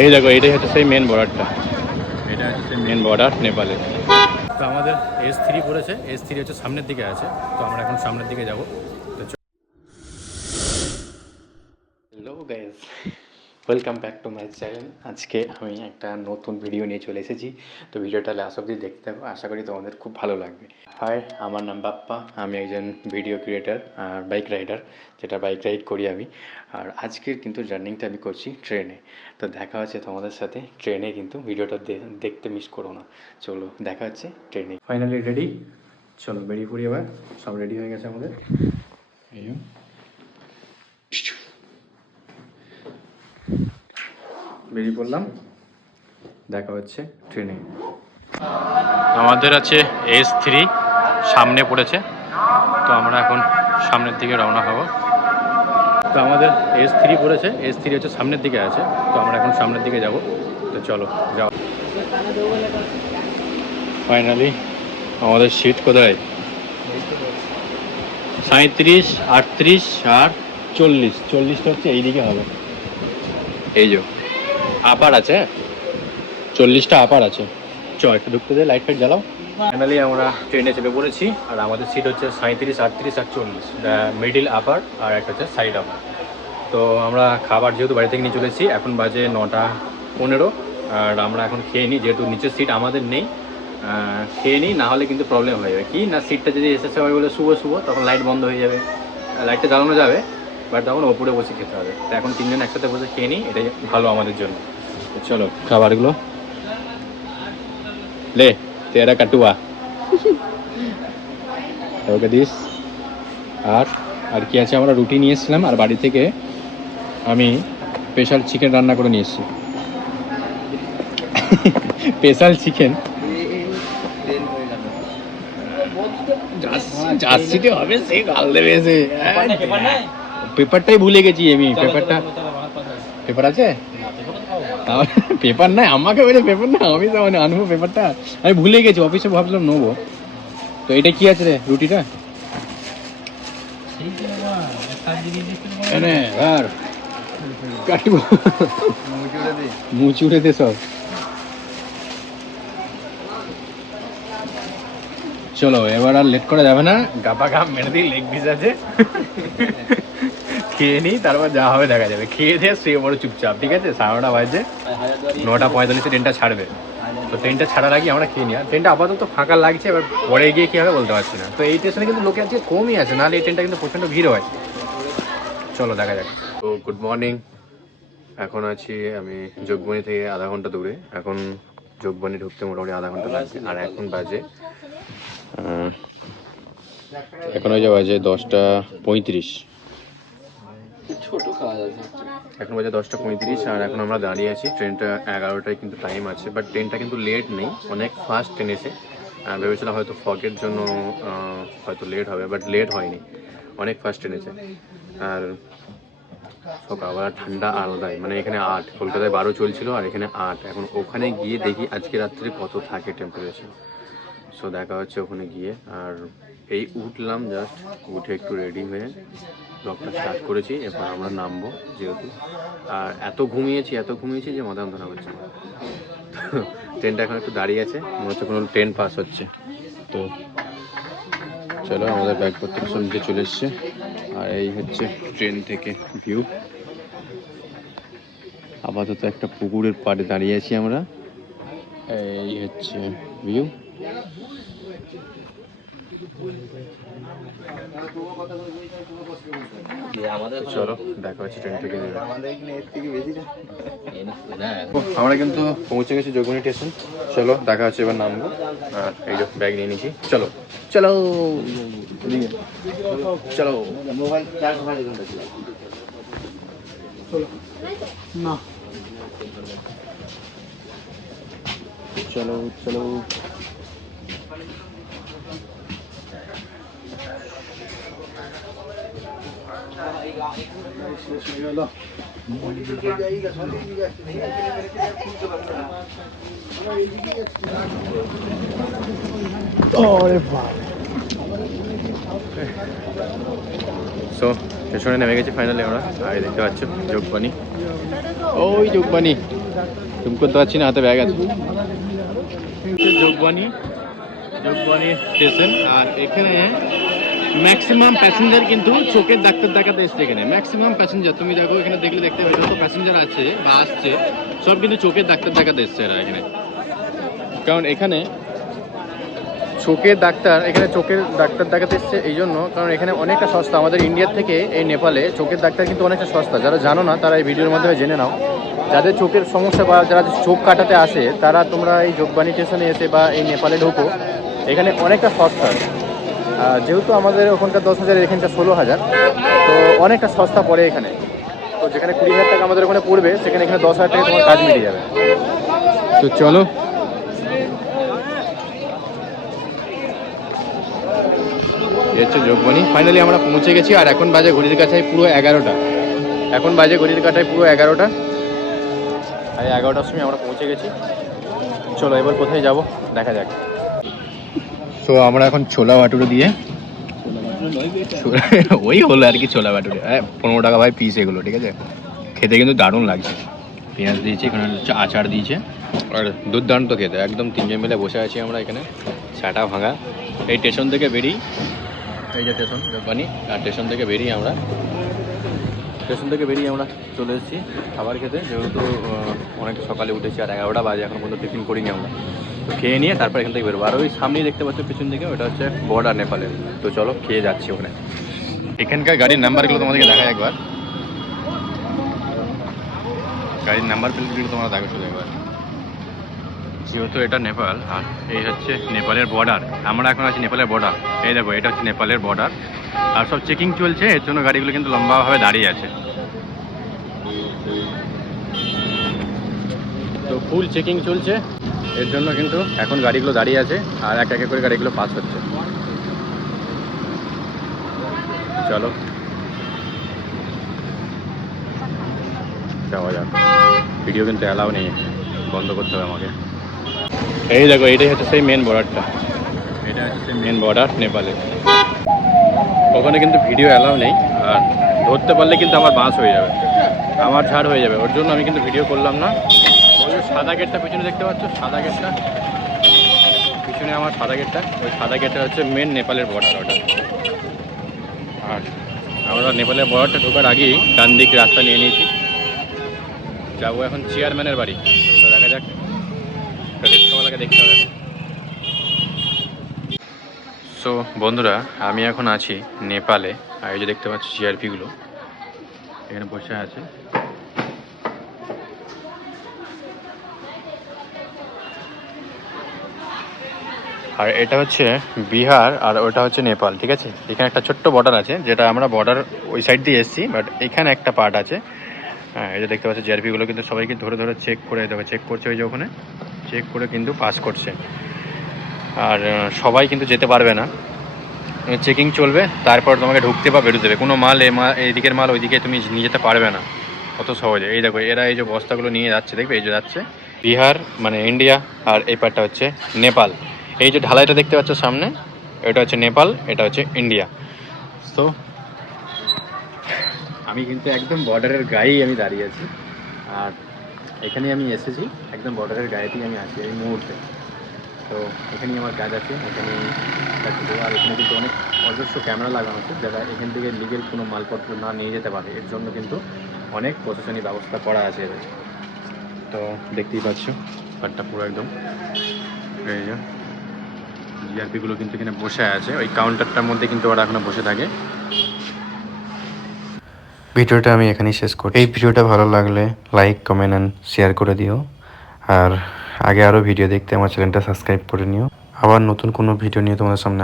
এই দেখো এটাই হচ্ছে সেই মেন বর্ডারটা, এটা হচ্ছে সেই মেন বর্ডার নেপালের। তো আমাদের S3 পড়েছে, S3 হচ্ছে সামনের দিকে আছে, তো আমরা এখন সামনের দিকে যাবো। তো hello guys, welcome back to my channel. আজকে আমি একটা নতুন ভিডিও নিয়ে চলে এসেছি। তো ভিডিওটা লাস্ট অবধি দেখতে থাকো, আশা করি তোমাদের খুব ভালো লাগবে। হাই, আমার নাম বাপ্পা, আমি একজন ভিডিও ক্রিয়েটার আর বাইক রাইডার, যেটা বাইক রাইড করি আমি। আর আজকের কিন্তু জার্নিংটা আমি করছি ট্রেনে। তো দেখা হচ্ছে তোমাদের সাথে ট্রেনে, কিন্তু ভিডিওটা দেখতে মিস করো না। চলো দেখা হচ্ছে ট্রেনে। ফাইনালি রেডি, চলো বেরিয়ে পড়ি এবার। সব রেডি হয়ে গেছে আমাদের, এই বেরিয়ে পড়লাম, দেখা হচ্ছে ট্রেনে। আমাদের আছে S3 সামনে পড়েছে, তো আমরা এখন সামনের দিকে রওনা হব। তো আমাদের S3 পড়েছে, S3 হচ্ছে সামনের দিকে আছে, তো আমরা এখন সামনের দিকে যাব। তো চলো যাও। ফাইনালি আমাদের সিট কোথায়? 37, 38 আর 40। 40টা হচ্ছে এইদিকে হবে, এই যে আপার আছে, 40টা আপার আছে। চ একটু ঢুকতে দে, লাইট ফাইট জ্বালাও। ফাইনালি আমরা ট্রেনে চেপে পড়েছি, আর আমাদের সিট হচ্ছে 37, 38 আর 40, মিডিল আপার আর একটা হচ্ছে সাইড আপার। তো আমরা খাবার যেহেতু বাড়ি থেকে নিয়ে চলে এসেছি, এখন বাজে 9:15, আর আমরা এখন খেয়ে নিই, যেহেতু নিচের সিট আমাদের নেই। খেয়ে নিই, না হলে কিন্তু প্রবলেম হয়ে যাবে। কি না, সিটটা যদি এসেছে হয় বলে শুভ তখন লাইট বন্ধ হয়ে যাবে, লাইটটা জ্বালানো যাবে, বাট তখন ওপরে বসে খেতে হবে। তো এখন তিনজন একসাথে বসে খেয়ে নিই, এটাই ভালো আমাদের জন্য। তো চলো খাবারগুলো লে, তেরা কাটুয়া ওকে দিস। আর আর কি আছে, আমরা রুটি নিয়ে এসেছিলাম, আর বাড়ি থেকে আমি স্পেশাল চিকেন রান্না করে নিয়ে এসেছি। স্পেশাল চিকেন জার্সিতে হবে, সে গাল দেবে এসে। পেপারটাই ভুলে গেছি আমি, পেপার আছে? পেপার নাই, আমাকে বলে পেপার না, আমি তো মানে আনবো পেপারটা, আমি ভুলে গেছি, অফিসে ভাবলাম নেবো। তো এটা কি আছে রে রুটিটা? কাটবো, মুচুড়ে দে সব। চলো এবার আর লেট করা যাবে না, গাপা গাপ মেরে দিই, লেগ পিস আছে, খেয়ে নিই, তারপর যা হবে দেখা যাবে। খেয়ে দিয়ে শুয়ে বড় চুপচাপ, ঠিক আছে? 9:30 বাজে, 9:45 ট্রেনটা ছাড়বে। তো ট্রেনটা ছাড়ার আগে আমরা খেয়ে নিই। আর ট্রেনটা আপাতত ফাঁকা লাগছে, এবার পরে গিয়ে কী হবে বলতে পারছি না। তো এই স্টেশনে কিন্তু লোকে আজকে কমই আছে, নাহলে এই ট্রেনটা কিন্তু প্রচণ্ড ভিড় হয়। চলো দেখা যাক। তো গুড মর্নিং, এখন আছি আমি যোগবনি থেকে আধা ঘন্টা দূরে। এখন যোগবনি ঢুকতে মোটামুটি আধা ঘন্টা লাগছে। আর এখন বাজে এখন ওই যে বাজে 10:35, এখন বাজে 10:35। আর এখন আমরা দাঁড়িয়ে আছি, ট্রেনটা 11টায় কিন্তু টাইম আছে, বাট ট্রেনটা কিন্তু লেট নেই, অনেক ফাস্ট ট্রেন এসে। ভেবেছিলাম হয়তো ফগের জন্য হয়তো লেট হবে, বাট লেট হয়নি, অনেক ফাস্ট ট্রেন এসে। আর সকালবেলা ঠান্ডা আলাদাই, মানে এখানে 8, কলকাতায় 12 চলছিল, আর এখানে 8। এখন ওখানে গিয়ে দেখি আজকে রাত্রে কত থাকে টেম্পারেচার। সো দেখা হচ্ছে ওখানে গিয়ে। আর এই উঠলাম জাস্ট, উঠে একটু রেডি হয়ে ব্লগটা স্টার্ট করেছি। এরপর আমরা নামবো যেহেতু। আর এত ঘুমিয়েছি যে মাথা যন্ত্রণা হচ্ছে। ট্রেনটা এখন একটু দাঁড়িয়ে আছে, মনে হচ্ছে কোনো ট্রেন পাস হচ্ছে। তো চলো, আমাদের ব্যাগপত্র সব নিচে চলে এসছে। আর এই হচ্ছে ট্রেন থেকে ভিউ। আপাতত একটা পুকুরের পাড়ে দাঁড়িয়ে আছি আমরা, এই হচ্ছে ভিউ। চলো দেখা হচ্ছে ট্রেন থেকে। আমরা কিন্তু পৌঁছে গেছি যোগবনি স্টেশন। চলো দেখা হচ্ছে, এবার নামবো। আর এই যে ব্যাগ নিয়ে নিয়েছি, চলো চলো চলো। মোবাইল চার্জ না, চলো চলো। সো স্টেশনে নেমে গেছি ফাইনালি আমরা। আর দেখতে পাচ্ছ যোগবাণী, ওই যোগবাণী। তুমি করতে পারছি না, হাতে ব্যাগ আছে। যোগবাণী স্টেশন, আর এখানে ম্যাক্সিমাম প্যাসেঞ্জার কিন্তু চোখের ডাক্তার দেখাতে এসছে। এখানে ম্যাক্সিমাম প্যাসেঞ্জার তুমি দেখো, এখানে দেখলে দেখতে পাবে যত প্যাসেঞ্জার আছে বা আসছে সব কিন্তু চোখের ডাক্তার দেখাতে এসছে এরা এখানে। কারণ এখানে চোখের ডাক্তার দেখাতে এসছে এই জন্য, কারণ এখানে অনেকটা সস্তা। আমাদের ইন্ডিয়ার থেকে এই নেপালে চোখের ডাক্তার কিন্তু অনেকটা সস্তা। যারা জানো না তারা এই ভিডিওর মাধ্যমে জেনে নাও। যাদের চোখের সমস্যা বা যারা চোখ কাটাতে আসে তারা তোমরা এই যোগবাণী স্টেশনে এসে বা এই নেপালে ঢোকো, এখানে অনেকটা সস্তা। যেহেতু আমাদের ওখানকার 10,000, এখানকার 16,000, তো অনেকটা সস্তা পড়ে এখানে। তো যেখানে 20,000 টাকা আমাদের ওখানে পড়বে, সেখানে এখানে 10,000 টাকা তোমার কাজ মিটে যাবে। তো চলো, এই হচ্ছে যোগবাণী। ফাইনালি আমরা পৌঁছে গেছি, আর এখন বাজে ঘড়ির কাছায় পুরো 11টা। আর 11টার সময় আমরা পৌঁছে গেছি। চলো এবার কোথায় যাব দেখা যাক। তো আমরা এখন ছোলা ভাটুরে দিয়ে ওই হলো আর কি, ছোলা ভাটুরে 15 টাকা ভাই পিস এগুলো, ঠিক আছে। খেতে কিন্তু দারুণ লাগছে। পেঁয়াজ দিয়েছে, এখানে হচ্ছে আচার দিয়েছে, আর দুর্দান্ত খেতে। একদম তিনজন মিলে বসে আছি আমরা এখানে, ছাটা ভাঙা। এই স্টেশন থেকে বেরিয়ে, এই যে স্টেশন যোগবাণী, আর স্টেশন থেকে বেরিয়ে আমরা চলে এসেছি খাবার খেতে। যেহেতু অনেক সকালে উঠেছি আর 11টা বাজে, এখন পর্যন্ত টিফিন করিনি আমরা। তো খেয়ে নিয়ে তারপর এখান থেকে বেরোবো। আর ওই সামনেই দেখতে পাচ্ছ পিছন দিকে, ওটা হচ্ছে বর্ডার নেপালের। তো চলো খেয়ে যাচ্ছি ওখানে। এখানকার গাড়ির নাম্বারগুলো তোমাদেরকে দেখায় একবার। গাড়ির নাম্বার প্লেটগুলো তোমরা দেখো শুধু একবার। যেহেতু এটা নেপাল, আর এই হচ্ছে নেপালের বর্ডার। আমরা এখন আছি নেপালের বর্ডার। এই দেখো, এটা হচ্ছে নেপালের বর্ডার, আর সব চেকিং চলছে। এর জন্য গাড়িগুলো কিন্তু লম্বাভাবে দাঁড়িয়ে আছে। তো ফুল চেকিং চলছে, এর জন্য কিন্তু এখন গাড়িগুলো দাঁড়িয়ে আছে, আর এক এক করে গাড়িগুলো পাস হচ্ছে। চলো যাওয়া যাক। ভিডিও কিন্তু অ্যালাউ নেই, বন্ধ করতে হবে আমাকে। এই দেখো, এটাই হচ্ছে সেই মেন বর্ডারটা। এটা হচ্ছে সেই মেন বর্ডার নেপালের। ওখানে কিন্তু ভিডিও অ্যালাউ নেই, আর ধরতে পারলে কিন্তু আমার বাস হয়ে যাবে, আমার ঝাড় হয়ে যাবে। ওর জন্য আমি কিন্তু ভিডিও করলাম না। ওই সাদা গেটটা পিছনে দেখতে পাচ্ছ, সাদা গেটটা পিছনে আমার, সাদা গেটটা, ওই সাদা গেটটা হচ্ছে মেন নেপালের বর্ডার ওটা। আর আমরা নেপালের বর্ডারটা ঢোকার আগেই ডান দিক রাস্তা নিয়ে নিয়েছি, যাবো এখন চেয়ারম্যানের বাড়ি। তো দেখা যাক, রিক্সাওয়ালাকে দেখতে হবে। সো বন্ধুরা, আমি এখন আছি নেপালে, আর এই যে দেখতে পাচ্ছি জিআরপিগুলো এখানে বসে আছে। আর এটা হচ্ছে বিহার, আর ওটা হচ্ছে নেপাল, ঠিক আছে। এখানে একটা ছোট্ট বর্ডার আছে, যেটা আমরা বর্ডার ওই সাইড দিয়ে এসেছি, বাট এখানে একটা পার্ট আছে। হ্যাঁ, এই যে দেখতে পাচ্ছি জিআরপিগুলো কিন্তু সবাইকে ধরে ধরে চেক করে, দেখো চেক করছে, ওই যে ওখানে চেক করে কিন্তু পাস করছে। আর সবাই কিন্তু যেতে পারবে না, চেকিং চলবে, তারপর তোমাকে ঢুকতে বা বেরোতে দেবে। কোনো মাল এইদিকের মাল ওইদিকে তুমি নিয়ে যেতে পারবে না অত সহজে। এই দেখো, এরা এই যে বস্তাগুলো নিয়ে যাচ্ছে, দেখবে এই যে যাচ্ছে বিহার মানে ইন্ডিয়া, আর এই পার্টটা হচ্ছে নেপাল। এই যে ঢালাইটা দেখতে পাচ্ছ সামনে, এটা হচ্ছে নেপাল, এটা হচ্ছে ইন্ডিয়া। তো আমি কিন্তু একদম বর্ডারের গায়েই আমি দাঁড়িয়ে আছি, আর এখানে আমি এসেছি একদম বর্ডারের গায়েতেই আমি আছি এই মুহূর্তে। তো এখানেই আমার কাজ আছে, এখানে কাজটি দেবো। আর এখানে কিন্তু অনেক অজস্র ক্যামেরা লাগানো আছে, যারা এখান থেকে লিগেল কোনো মালপত্র না নিয়ে যেতে পারে, এর জন্য কিন্তু অনেক প্রশাসনিক ব্যবস্থা করা আছে এর। তো দেখতেই পাচ্ছ পার্টটা পুরো একদম, এই যে জিআরপিগুলো কিন্তু এখানে বসে আছে, ওই কাউন্টারটার মধ্যে কিন্তু ওরা এখনো বসে থাকে। ভিডিওটা আমি এখানেই শেষ করি। এই ভিডিওটা ভালো লাগলে লাইক, কমেন্ট অ্যান্ড শেয়ার করে দিও। আর আগে আরও ভিডিও দেখতে আমার চ্যানেলটা সাবস্ক্রাইব করে নিও। আবার নতুন কোনো ভিডিও নিয়ে তোমাদের সামনে